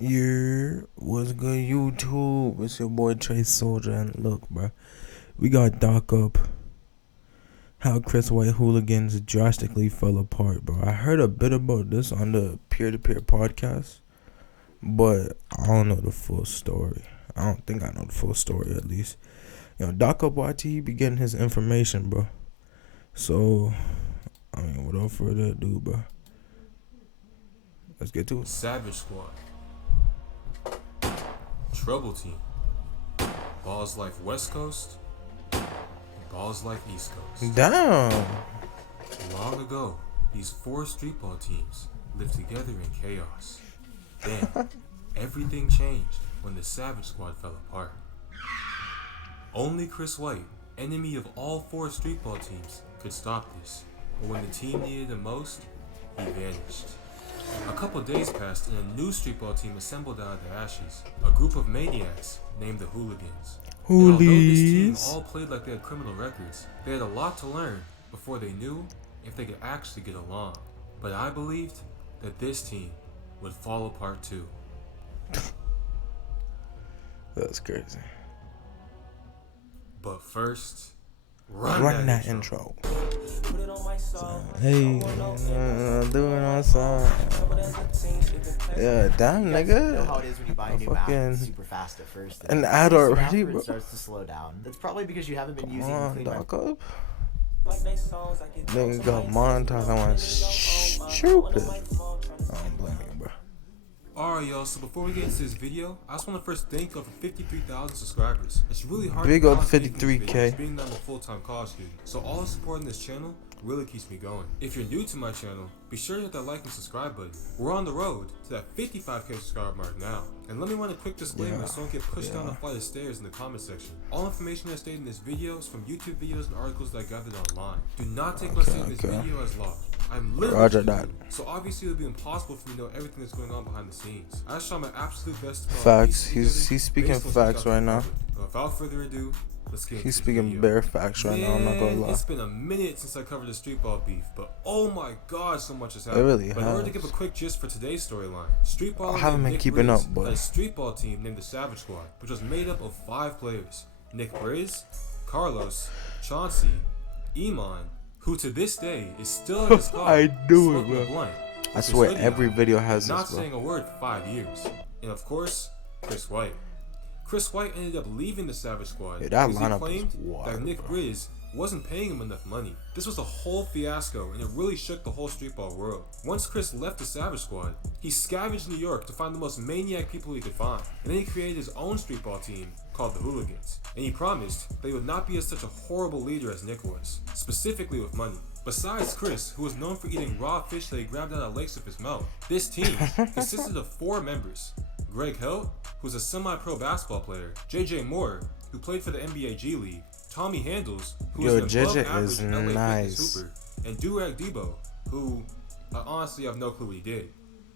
Yeah, what's good, YouTube? It's your boy Trey Soldier, and look, bro, we got Doc up. How Chris White hooligans drastically fell apart, bro. I heard a bit about this on the peer-to-peer podcast, but I don't know the full story. I don't think I know the full story, at least. Doc up YT be getting his information, bro. So, without further ado, bro, let's get to it. Savage Squad, Trouble Team, Balls Life West Coast, Balls Life East Coast. Damn. Long ago, these four streetball teams lived together in chaos. Then, everything changed when the Savage Squad fell apart. Only Chris White, enemy of all four streetball teams, could stop this. But when the team needed him most, he vanished. A couple days passed and a new streetball team assembled out of the ashes. A group of maniacs named the Hooligans. And although this team all played like they had criminal records, they had a lot to learn before they knew if they could actually get along. But I believed that this team would fall apart too. That's crazy. But first, run that intro. Hey, do it on song. Yeah, damn, nigga. You know how it is when you buy a new Mac, it's super fast at first. An ad already, after bro. it starts to slow down. That's probably because you haven't been using clean Doc up. Nigga got montage. I want stupid. I don't blame you, bro. Alright y'all, so before we get into this video, I just want to first thank y'all for 53,000 subscribers. It's really hard Big to up constantly make 53K. videos, being that I'm a full-time college student. So all the support in this channel really keeps me going. If you're new to my channel, be sure to hit that like and subscribe button. We're on the road to that 55k subscriber mark now. And let me run a quick disclaimer so I don't get pushed down a flight of stairs in the comment section. All information I stated in this video is from YouTube videos and articles that I gathered online. Do not take my statement in this video as law. I'm literally Roger that. So obviously it would be impossible for me to know everything that's going on behind the scenes. I just try my absolute best to Facts. He's speaking facts right now. Without further ado, let's get He's into speaking the video. bare facts right now. I'm not gonna lie. It's been a minute since I covered the streetball beef, but oh my god, so much has It happened. really But in order to has. give a quick gist for today's storyline, streetball I haven't been keeping up, but a streetball team named the Savage Squad, which was made up of 5 players: Nick Briz, Carlos, Chauncey, Iman, who to this day is still in his car. I do it, smoking a bro. blunt, I with swear his hoodie every on, video has not this, bro. saying a word for 5 years. And of course, Chris White. Chris White ended up leaving the Savage Squad Yeah, that because he lineup claimed is wild, that Nick bro. Briz wasn't paying him enough money. This was a whole fiasco and it really shook the whole streetball world. Once Chris left the Savage Squad, he scavenged New York to find the most maniac people he could find. And then he created his own streetball team called the Hooligans. And he promised that he would not be as such a horrible leader as Nick was, specifically with money. Besides Chris, who was known for eating raw fish that he grabbed out of lakes with his mouth, this team consisted of 4 members. Greg Hill, who's a semi-pro basketball player, JJ Moore, who played for the NBA G League, Tommy Handles, who Yo, is an JJ above-average is LA nice. fitness hooper, and Durag Debo, who I honestly have no clue what he did.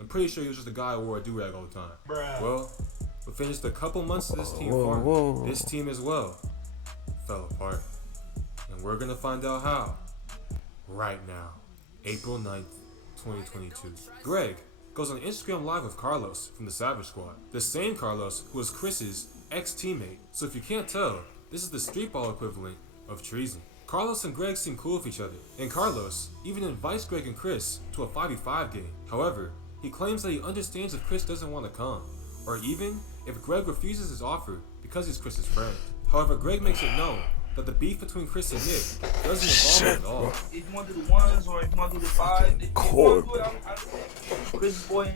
I'm pretty sure he was just a guy who wore a durag all the time. Bruh. Well, we finished a couple months of this team Whoa, forming. whoa. This team as well fell apart. And we're gonna find out how right now, April 9th, 2022. Greg goes on Instagram Live with Carlos from the Savage Squad. The same Carlos who was Chris's ex-teammate. So if you can't tell, this is the streetball equivalent of treason. Carlos and Greg seem cool with each other, and Carlos even invites Greg and Chris to a 5v5 game. However, he claims that he understands if Chris doesn't want to come, or even if Greg refuses his offer because he's Chris's friend. However, Greg makes it known that the beef between Chris and Nick doesn't involve him at all. If you want to do the ones or if you want to do the 5, if you want to do it, I'm Chris boy.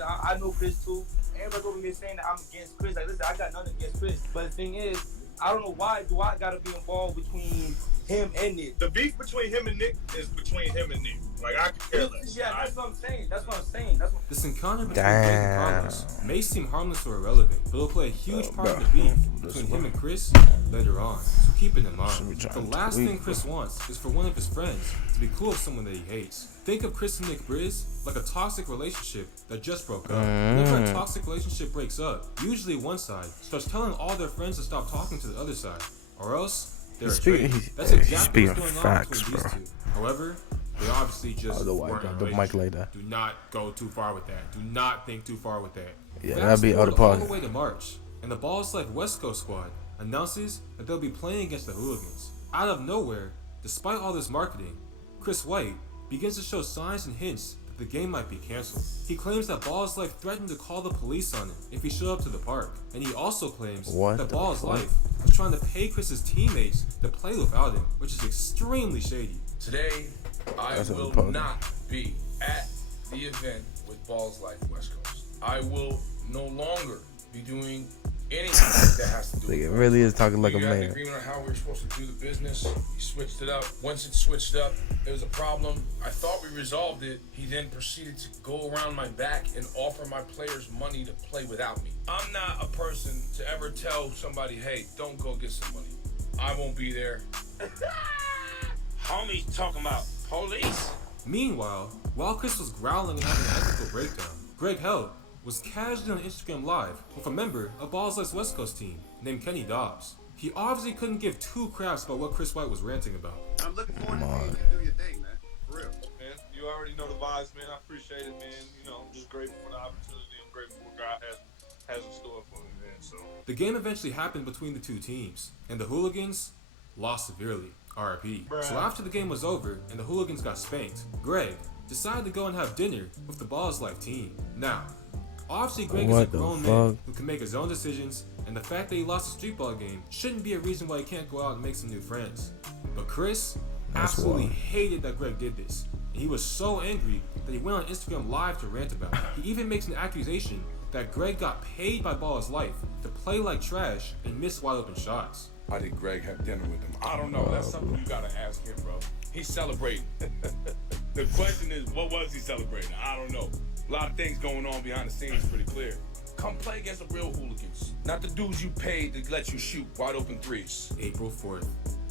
I know Chris too. Everybody's over here saying that I'm against Chris. Like, listen, I got nothing against Chris. But the thing is, I don't know why do I gotta be involved between him and Nick. The beef between him and Nick is between him and Nick. Like, I could care less. Yeah, that's what I'm saying. That's what I'm saying. That's what. This encounter between Greg and Carlos may seem harmless or irrelevant, but it'll play a huge part of the beef between him and Chris later on, so keep it in mind. The last thing Chris wants is for one of his friends to be cool with someone that he hates. Think of Chris and Nick Briz like a toxic relationship that just broke up. Whenever a toxic relationship breaks up, usually one side starts telling all their friends to stop talking to the other side, or else they're a traitor. That's exactly what's going on between these two. However, They obviously just The white weren't guy, in a the mic relationship. like that. Do not go too far with that. Do not think too far with that. Yeah, Fast that'd be out of forward all pocket. the way to March, and the Balls Life West Coast squad announces that they'll be playing against the Hooligans. Out of nowhere, despite all this marketing, Chris White begins to show signs and hints that the game might be canceled. He claims that Balls Life threatened to call the police on him if he showed up to the park, and he also claims that Balls Life was trying to pay Chris's teammates to play without him, which is extremely shady. Today, I will not be at the event with Balls Life West Coast. I will no longer be doing anything that has to do with it really is talking like a we had an man. agreement on how we were supposed to do the business. He switched it up. Once it switched up, there was a problem. I thought we resolved it. He then proceeded to go around my back and offer my players money to play without me. I'm not a person to ever tell somebody, hey, don't go get some money. I won't be there. Homies talking about police. Meanwhile, while Chris was growling and having an ethical breakdown, Greg Held was casually on Instagram Live with a member of Balls Life West Coast team named Kenny Dobbs. He obviously couldn't give two craps about what Chris White was ranting about. I'm looking forward to seeing you do your thing, man. For real. Man, you already know the vibes, man. I appreciate it, man. You know, I'm just grateful for the opportunity. I'm grateful for what God has in store for me, man. So the game eventually happened between the two teams, and the Hooligans lost severely. RIP. So after the game was over and the Hooligans got spanked, Greg decided to go and have dinner with the Balls Life team. Now, obviously Greg is a grown man who can make his own decisions, and the fact that he lost a street ball game shouldn't be a reason why he can't go out and make some new friends. But Chris absolutely hated that Greg did this, and he was so angry that he went on Instagram Live to rant about it. He even makes an accusation that Greg got paid by Balls Life to play like trash and miss wide open shots. Why did Greg have dinner with him? I don't know. That's something you gotta ask him, bro. He's celebrating. The question is, what was he celebrating? I don't know. A lot of things going on behind the scenes, pretty clear. Come play against the real hooligans, not the dudes you paid to let you shoot wide open threes. April 4th,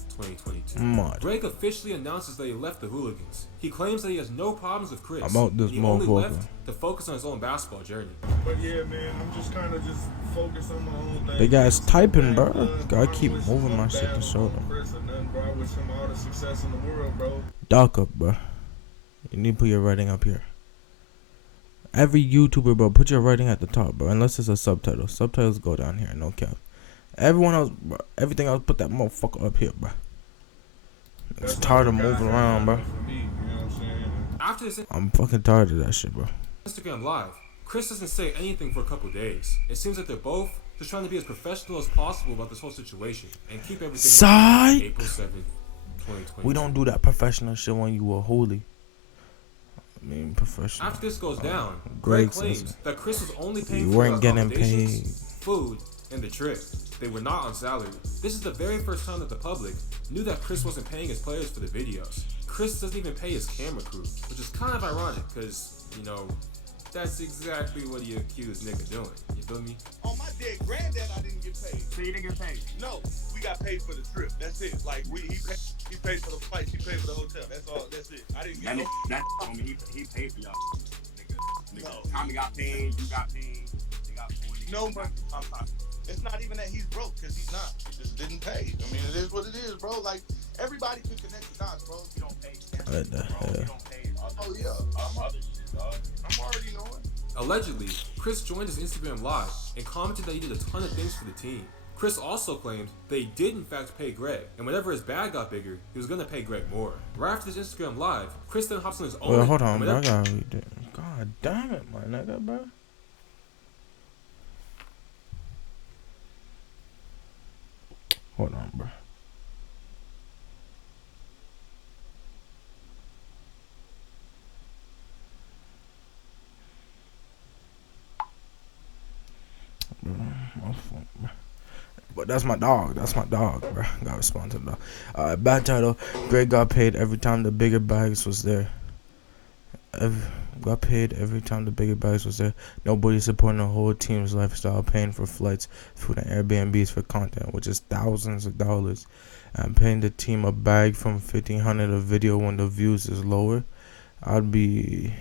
2022. Greg officially announces that he left the Hooligans. He claims that he has no problems with Chris. He only left to focus on his own basketball journey. But yeah, man, I'm just kind of just focused on my own thing. They guys typing, bro. Gotta keep moving my shit to show them. Chris or nothing, bro. I wish him all the success in the world, bro. Dock up, bro. You need to put your writing up here. Every YouTuber, bro, put your writing at the top, bro. Unless it's a subtitle. Subtitles go down here, no cap. Everyone else, bro, everything else, put that motherfucker up here, bro. I'm tired of moving around, bro. After this, I'm fucking tired of that shit, bro. Instagram Live, Chris doesn't say anything for a couple days. It seems like they're both just trying to be as professional as possible about this whole situation and keep everything right. April 7th, 2020. We don't do that professional shit when you were holy. I mean, professional. After this goes down, Greg claims that Chris was only paying you for weren't getting paid, food, and the trip. They were not on salary. This is the very first time that the public knew that Chris wasn't paying his players for the videos. Chris doesn't even pay his camera crew, which is kind of ironic because, you know, that's exactly what he accused Nick of doing. You feel me? On my dead granddad, I didn't get paid. So you didn't get paid? No, we got paid for the trip. That's it. Like he paid for the flights. He paid for the hotel. That's all. That's it. I didn't get no. That told me he paid for y'all. Nigga. Tommy got paid. You got paid. They got no money. It's not even that he's broke, because he's not. He just didn't pay. I mean, it is what it is, bro. Like, everybody can connect the dots, bro. You don't pay. What the hell? You don't pay. Oh, yeah. Other shit, dog. I'm already knowing. Allegedly, Chris joined his Instagram Live and commented that he did a ton of things for the team. Chris also claimed that he did in fact pay Greg, and whenever his bag got bigger, he was gonna pay Greg more. Right after this Instagram Live, Chris then hops on his own. Well, hold on, bro. I gotta read it. God damn it, my nigga, bro. Hold on, bro. But that's my dog. That's my dog, bro. Gotta respond to the dog. Bad title. Greg got paid every time the bigger bags was there. Got paid every time the bigger bags was there. Nobody supporting the whole team's lifestyle, paying for flights, food, and Airbnbs for content, which is thousands of dollars. And paying the team a bag from $1,500 a video when the views is lower. I'd be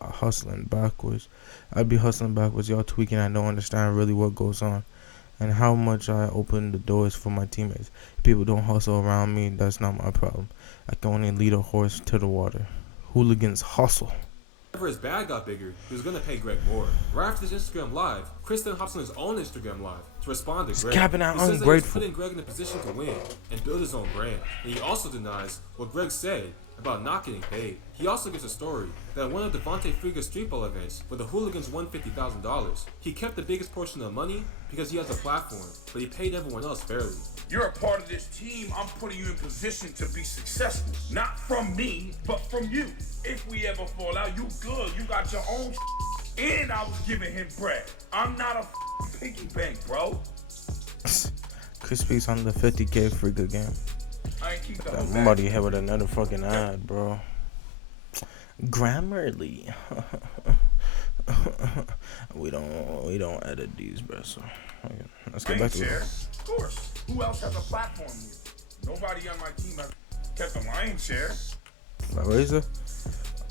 hustling backwards. Y'all tweaking. I don't understand really what goes on. and how much I open the doors for my teammates. If people don't hustle around me, that's not my problem. I can only lead a horse to the water. Hooligans hustle. Whenever his bag got bigger, he was gonna pay Greg more. Right after this Instagram live, Chris then hops on his own Instagram live to respond to Greg. Capping out he says ungrateful. that he's putting Greg in a position to win and build his own brand. And he also denies what Greg said about not getting paid. He also gives a story that at one of Devontae Friga's street ball events where the Hooligans won $50,000, he kept the biggest portion of the money because he has a platform, but he paid everyone else fairly. You're a part of this team. I'm putting you in position to be successful. Not from me, but from you. If we ever fall out, you good. You got your own and I was giving him bread. I'm not a piggy bank, bro. Chris speaks on the 50K Friga game. I ain't keep the whole I'm bag. about to get hit with another fucking ad, bro. Grammarly. we don't edit these, bro. So let's get back to share. it. Of course. Who else has a platform here? Nobody on my team has kept a lion share. My razor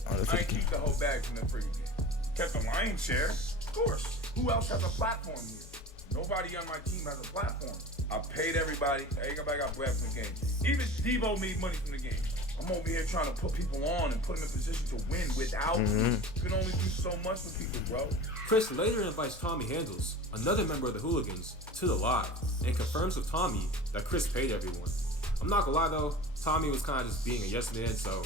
on the I ain't 50K. keep the whole bag from that freaking game. Kept a lion share. Of course. Who else has a platform here? Nobody on my team has a platform. I paid everybody. Everybody got bread from the game. Even Devo made money from the game. I'm over here trying to put people on and put them in a position to win without me. You can only do so much for people, bro. Chris later invites Tommy Handles, another member of the Hooligans, to the live and confirms with Tommy that Chris paid everyone. I'm not gonna lie though, Tommy was kind of just being a yes man, so.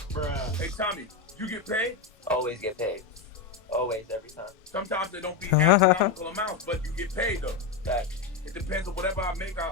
Hey, Tommy, you get paid? Always get paid. Always, every time. Sometimes they don't be astronomical amounts, but you get paid though. Fact. It depends on whatever I make, I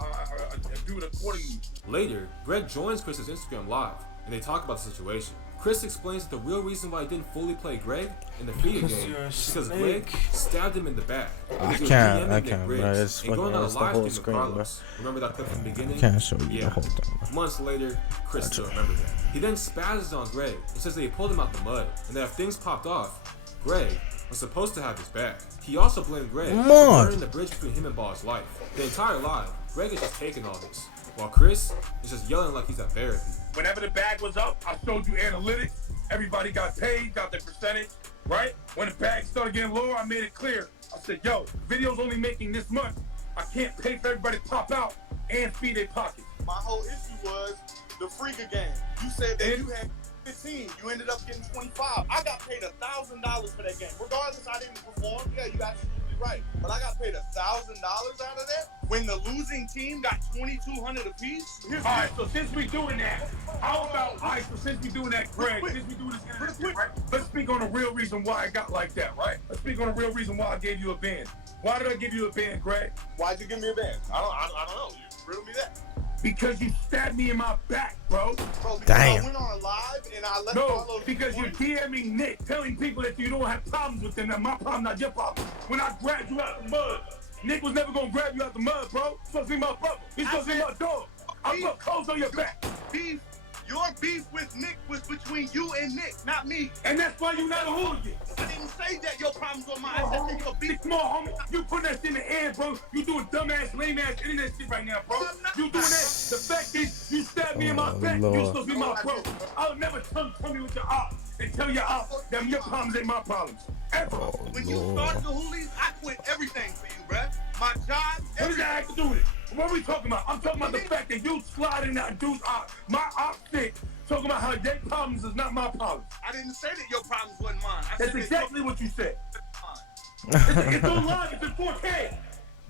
do it accordingly. Later, Greg joins Chris's Instagram live and they talk about the situation. Chris explains that the real reason why he didn't fully play Greg in the Friga game is because Greg stabbed him in the back. I can't, bro. It's and going on a it's the live whole stream with screen, bro. Carlos. Remember that clip from the beginning? I can't show you Yeah. the whole thing, bro. Months later, Chris still remembers that. He then spazzes on Greg and says that he pulled him out the mud and that if things popped off, Greg was supposed to have his back. He also blamed Greg for burning the bridge between him and Ball's life. The entire live, Greg is just taking all this, while Chris is just yelling like he's at therapy. Whenever the bag was up, I showed you analytics. Everybody got paid, got their percentage, right? When the bag started getting lower, I made it clear. I said, yo, video's only making this much. I can't pay for everybody to pop out and feed their pockets. My whole issue was the Friga game. You said that you had 15. You ended up getting 25. I got paid $1,000 for that game. Regardless, I didn't perform. Yeah, you absolutely right. But I got paid $1,000 out of that when the losing team got $2,200 apiece. All right, so since we doing that, how about, all right, so since we doing that, Greg, since we doing this, right? Let's speak on the real reason why I got like that, right? Let's speak on the real reason why I gave you a ban. Why did I give you a ban, Greg? Why'd you give me a ban? I don't know. You riddle me that. Because you stabbed me in my back, bro. Bro, because Damn. I went on live and I let No, Carlos because you're DMing Nick, telling people that you don't have problems with them. That's my problem, not your problem. When I grabbed you out the mud, Nick was never gonna grab you out the mud, bro. He's supposed to be my brother. He's supposed to be my dog. I put clothes on your back. Beef. Your beef with Nick was between you and Nick, not me. And that's why you're not a hooligan. I didn't say that your problems were mine. I said that your beef. Come on, homie. You put that shit in the air, bro. You doing dumbass, lame-ass internet shit right now, bro. You doing that. The fact is, you stabbed me in my back. Lord. You supposed to be my bro. I'll never tell me with your op and tell your op that your problems ain't my problems. Ever. When you started the Hoolies, I quit everything for you, bruh. My job, What does that have to do with it? What are we talking about? I'm talking about the fact that you sliding that dude's op. My op sick. Talking about how their problems is not my problems. I didn't say that your problems wasn't mine. I That's said exactly what you said. mine. It's on live. It's in 4K.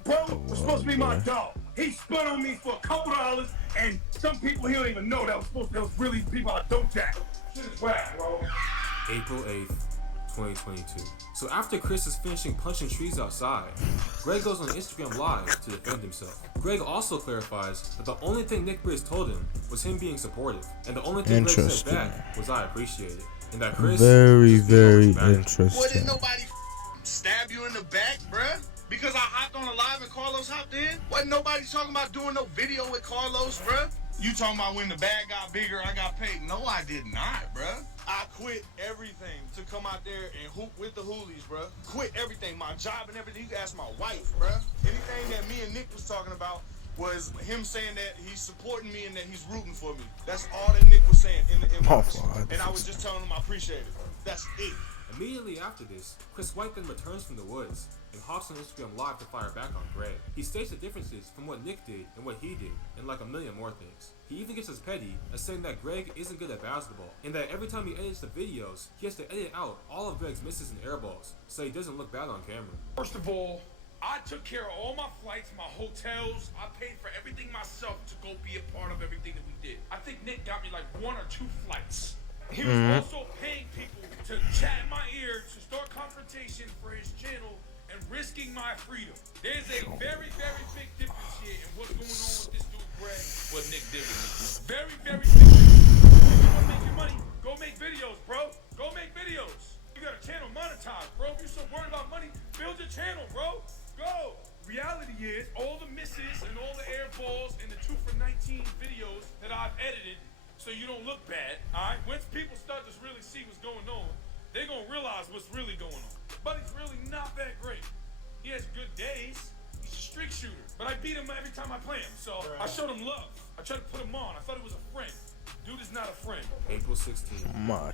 Bro was supposed to be my dog. He spun on me for a couple dollars, and some people he don't even know that was really people I don't jack. Shit is whack, bro. April 8th, 2022. So after Chris is finishing punching trees outside, Greg goes on Instagram Live to defend himself. Greg also clarifies that the only thing Nick Briz told him was him being supportive, and the only thing Greg said back was I appreciate it, and that Chris very interesting. interesting. Nobody stab you in the back, bruh? Because I hopped on a live and Carlos hopped in? Wasn't nobody talking about doing no video with Carlos, bruh? You talking about when the bag got bigger, I got paid? No, I did not, bruh. I quit everything to come out there and hoop with the Hoolies, bruh. Quit everything, my job and everything. You can ask my wife, bruh. Anything that me and Nick was talking about was him saying that he's supporting me and that he's rooting for me. That's all that Nick was saying in the inbox. And I was just telling him I appreciate it. That's it. Immediately after this, Chris White then returns from the woods and hops on Instagram Live to fire back on Greg. He states the differences from what Nick did and what he did, and like a million more things. He even gets as petty as saying that Greg isn't good at basketball, and that every time he edits the videos, he has to edit out all of Greg's misses and air balls, so he doesn't look bad on camera. First of all, I took care of all my flights, my hotels. I paid for everything myself to go be a part of everything that we did. I think Nick got me like 1 or 2 flights. He was also paying people to chat in my ear, to start confrontation for his channel, and risking my freedom. There's a very, very big difference here in what's going on with this dude, Greg, what Nick did with me. Very, very big difference. If you want to make your money, go make videos, bro. Go make videos. You got a channel monetized, bro. If you're so worried about money, build your channel, bro. Go. Reality is, all the misses and all the air balls and the 2 for 19 videos that I've edited so you don't look bad, all right? Once people start to really see what's going on, they're going to realize what's really going on. But he's really not that great. He has good days. He's a streak shooter. But I beat him every time I play him, so I showed him love. I tried to put him on. I thought he was a friend. Dude is not a friend. April 16th, 2021.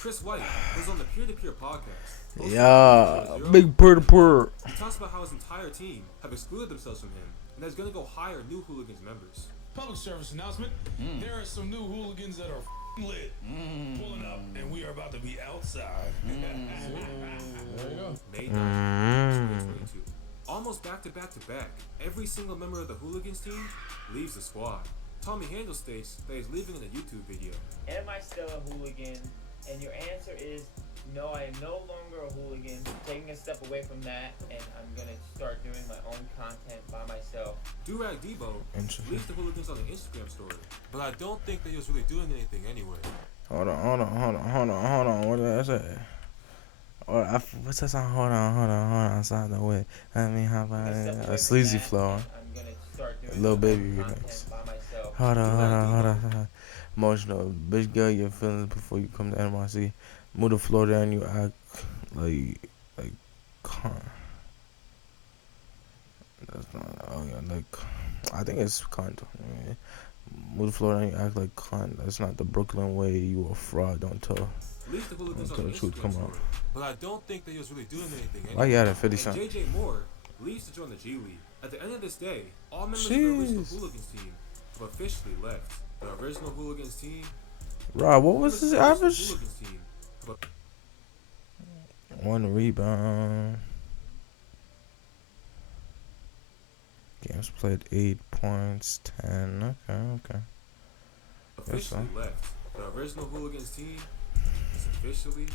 Chris White was on the Peer-to-Peer podcast. Yeah, big peer-to-peer. He talks about how his entire team have excluded themselves from him, and that he's gonna go hire new Hooligans members. Public service announcement. There are some new hooligans that are lit. Pulling up, and we are about to be outside. There you go. May 9th, 2022. Almost back-to-back-to-back, every single member of the Hooligans team leaves the squad. Tommy Handel states that he's leaving in a YouTube video. Am I still a hooligan? And your answer is no, I am no longer a hooligan. Taking a step away from that, and I'm gonna start doing my own content by myself. Durag Debo leaves the Hooligans on the Instagram story, but I don't think that he was really doing anything anyway. Hold on. What did I say? What's that song? Hold on. Outside the way. I mean, how about a sleazy flow? I'm gonna start doing Little baby my own remix. content by myself. Hold on. Emotional. Bitch, get your feelings before you come to NYC. Move to Florida and you act like that's not, I think it's cunt. Move to Florida and you act like cunt. That's not the Brooklyn way. You a fraud. Don't tell. Leaves the Hooligans on the Instagram story, but I don't think that he was really doing anything anyway. Why you adding 50 Cent? JJ Moore leaves to join the G League. At the end of this day, all members of the original Hooligans team have officially left. The original Hooligans team. Rob, what was his average? Hooligans team have 1 rebound. Games played 8 points, 10. Okay. officially left. The original Hooligans team is officially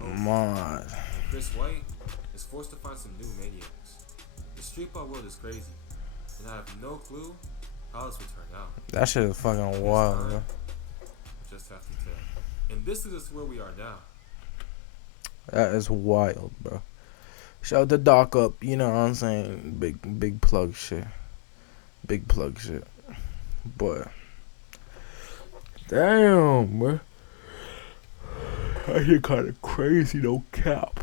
over. Man. And Chris White is forced to find some new maniacs. The streetball world is crazy, and I have no clue how this will turn out. That shit is fucking wild, bro. We'll just have to tell. And this is just where we are now. That is wild, bro. Shout out to Doc Up, you know what I'm saying? Big plug shit. Big plug shit. But damn, bro. That shit kinda crazy, no cap.